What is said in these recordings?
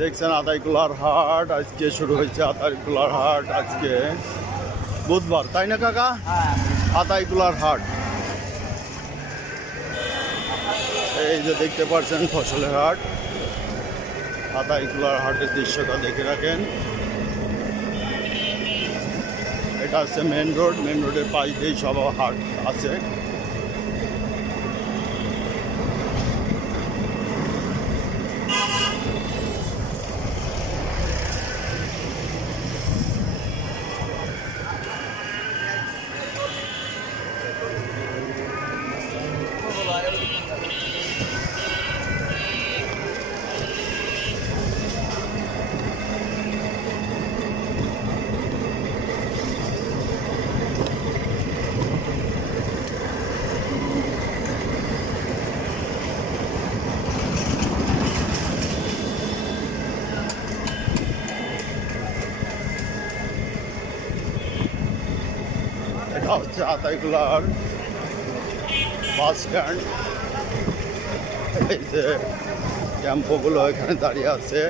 দেখছেন আতাইকুলার হাট আজকে শুরু হয়েছে। আতাইকুলার হাট আজকে বুধবার, তাই না কাকা? আতাইকুলার হাট, এই যে দেখতে পাচ্ছেন ফসলের হাট। আতাইকুলার হাটের দৃশ্যটা দেখে রাখেন। এটা হচ্ছে মেন রোড, মেন রোডের পাশ দিয়েই সব হাট আছে। এটা হচ্ছে আতাইকুলার বাস স্ট্যান্ড। এই যে টেম্পোগুলো এখানে দাঁড়িয়ে আছে,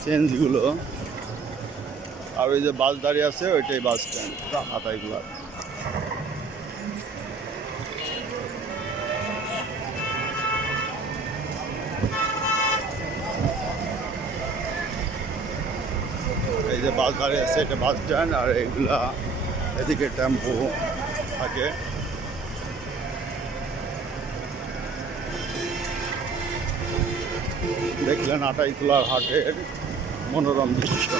সিএনজিগুলো, আর ওই যে বাস দাঁড়িয়ে আছে ওইটাই বাস স্ট্যান্ড আতাইকুলার। এই যে বাস দাঁড়িয়ে আছে এটা বাস স্ট্যান্ড, আর এইগুলা এদিকে টেম্পো থাকে। দেখলেন আতাইকুলার হাটের মনোরম দৃশ্য।